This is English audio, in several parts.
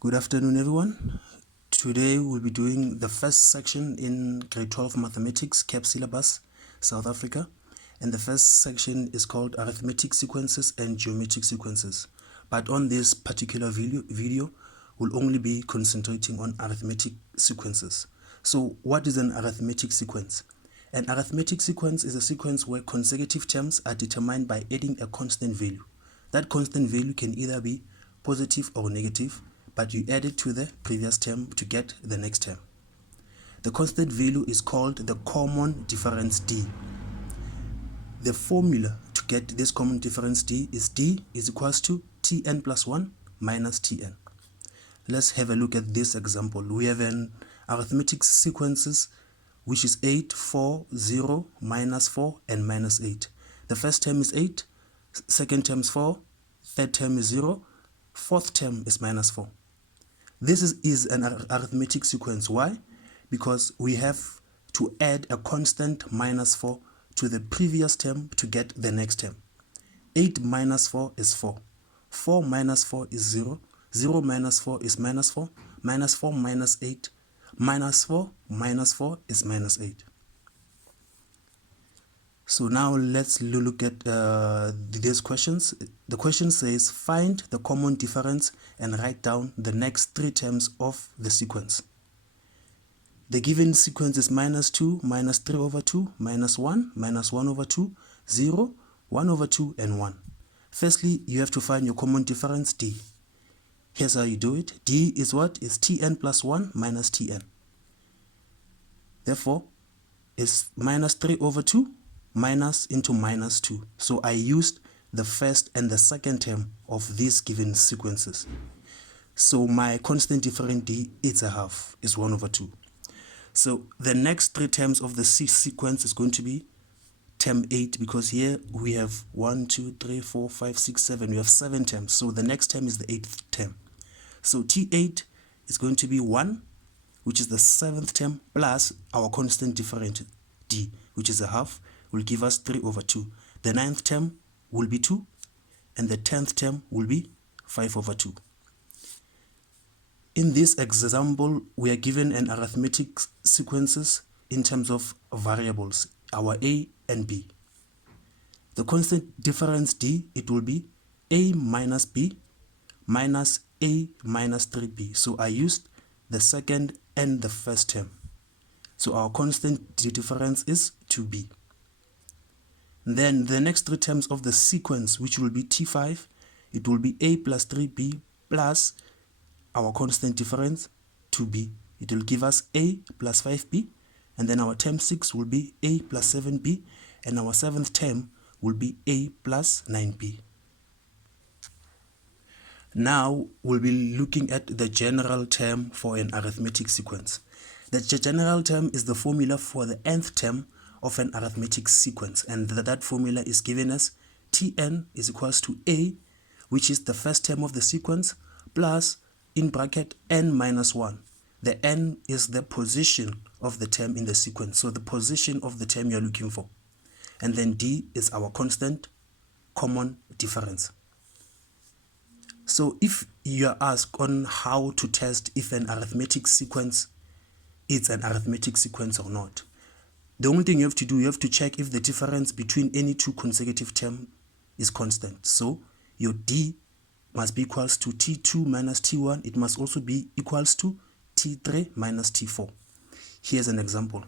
Good afternoon, everyone. Today we'll be doing the first section in grade 12 mathematics CAP syllabus, South Africa. And the first section is called arithmetic sequences and geometric sequences. But on this particular video we'll only be concentrating on arithmetic sequences. So what is an arithmetic sequence? An arithmetic sequence is a sequence where consecutive terms are determined by adding a constant value. That constant value can either be positive or negative, but you add it to the previous term to get the next term. The constant value is called the common difference D. The formula to get this common difference D is equals to Tn plus 1 minus Tn. Let's have a look at this example. We have an arithmetic sequences which is 8, 4, 0, minus 4, and minus 8. The first term is 8, second term is 4, third term is 0, fourth term is minus 4. This is an arithmetic sequence. Why? Because we have to add a constant minus 4 to the previous term to get the next term. 8 minus 4 is 4. 4 minus 4 is 0. 0 minus 4 is minus 4. Minus 4 minus 8. Minus 4 minus 4 is minus 8. So now let's look at these questions. The question says, find the common difference and write down the next three terms of the sequence. The given sequence is minus 2, minus 3 over 2, minus 1, minus 1 over 2, 0, 1 over 2, and 1. Firstly, you have to find your common difference, D. Here's how you do it. D is what? Is Tn plus 1 minus Tn. Therefore, it's minus 3 over 2, minus into minus 2. So I used the first and the second term of these given sequences. So my constant difference D, it's a half, is 1 over 2. So the next three terms of the sequence is going to be term 8, because here we have 1, 2, 3, 4, 5, 6, 7. We have 7 terms. So the next term is the 8th term. So T8 is going to be 1, which is the 7th term, plus our constant difference D, which is a half, will give us 3 over 2. The 9th term will be 2, and the 10th term will be 5 over 2. In this example, we are given an arithmetic sequences in terms of variables, our A and B. The constant difference D, it will be A minus B minus A minus 3B. So I used the second and the first term. So our constant difference is 2B. Then the next three terms of the sequence, which will be T5, it will be A plus 3B plus our constant difference 2B. It will give us A plus 5B, and then our term 6 will be A plus 7B, and our 7th term will be A plus 9B. Now we'll be looking at the general term for an arithmetic sequence. The general term is the formula for the nth term of an arithmetic sequence, and that formula is given as Tn is equals to A, which is the first term of the sequence, plus in bracket n minus 1. The n is the position of the term in the sequence, so the position of the term you're looking for. And then D is our constant common difference. So if you are asked on how to test if an arithmetic sequence is an arithmetic sequence or not, the only thing you have to do, you have to check if the difference between any two consecutive terms is constant. So your D must be equals to T2 minus T1. It must also be equals to T3 minus T4. Here's an example.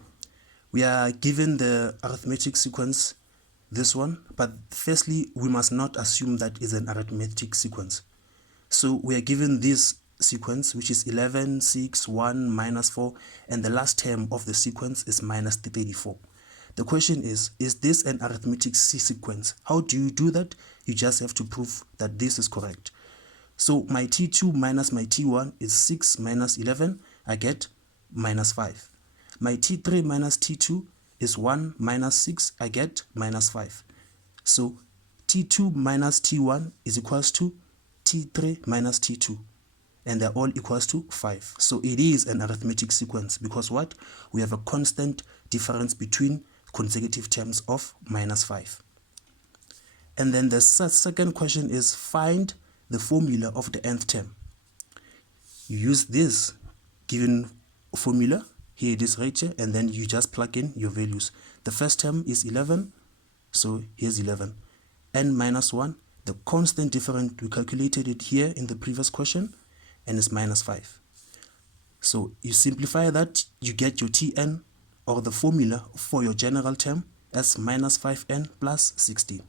We are given the arithmetic sequence, this one, but firstly, we must not assume that is an arithmetic sequence. So we are given this sequence, which is 11, 6, 1, minus 4, and the last term of the sequence is minus 34. The question is this an arithmetic sequence? How do you do that? You just have to prove that this is correct. So my T2 minus my T1 is 6 minus 11. I get minus 5. My T3 minus T2 is 1 minus 6. I get minus 5. So T2 minus T1 is equals to T3 minus T2. And they're all equals to 5. So it is an arithmetic sequence because what? We have a constant difference between consecutive terms of minus 5. And then the second question is find the formula of the nth term. you use this given formula, here it is right here, and then you just plug in your values. The first term is 11, so here's 11. N minus 1, the constant difference, we calculated it here in the previous question, and it's minus 5. So you simplify that, you get your Tn, or the formula for your general term, as minus 5n plus 16.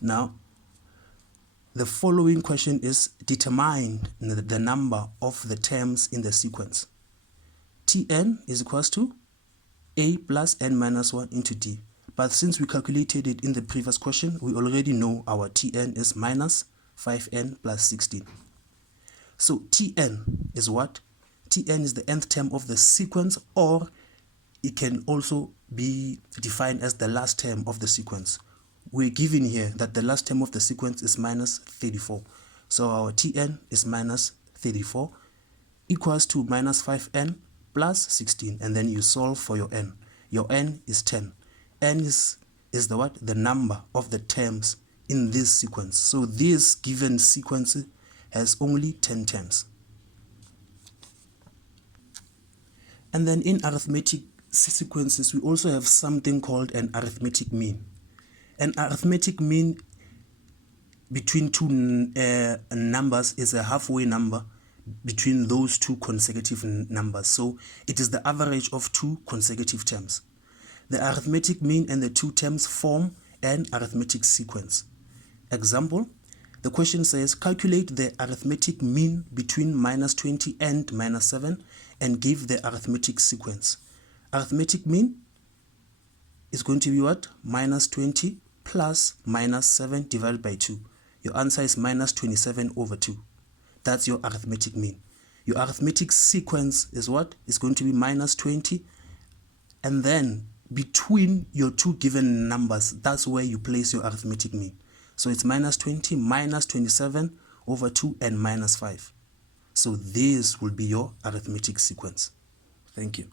Now, the following question is determine the number of the terms in the sequence. Tn is equals to a plus n minus 1 into d. But since we calculated it in the previous question, we already know our Tn is minus 5n plus 16. So Tn is what? Tn is the nth term of the sequence, or it can also be defined as the last term of the sequence. We're given here that the last term of the sequence is minus 34. So our Tn is minus 34 equals to minus 5n plus 16. And then you solve for your n. Your n is 10. N is the what? The number of the terms in this sequence. So this given sequence has only 10 terms. And then in arithmetic sequences, we also have something called an arithmetic mean. An arithmetic mean between two numbers is a halfway number between those two consecutive numbers. So it is the average of two consecutive terms. The arithmetic mean and the two terms form an arithmetic sequence. Example, the question says calculate the arithmetic mean between minus 20 and minus 7 and give the arithmetic sequence. Arithmetic mean is going to be what? Minus 20 plus minus 7 divided by 2. Your answer is minus 27 over 2. That's your arithmetic mean. Your arithmetic sequence is what? It's going to be minus 20, and then between your two given numbers, that's where you place your arithmetic mean. So it's minus 20, minus 27 over 2, and minus 5. So this will be your arithmetic sequence. Thank you.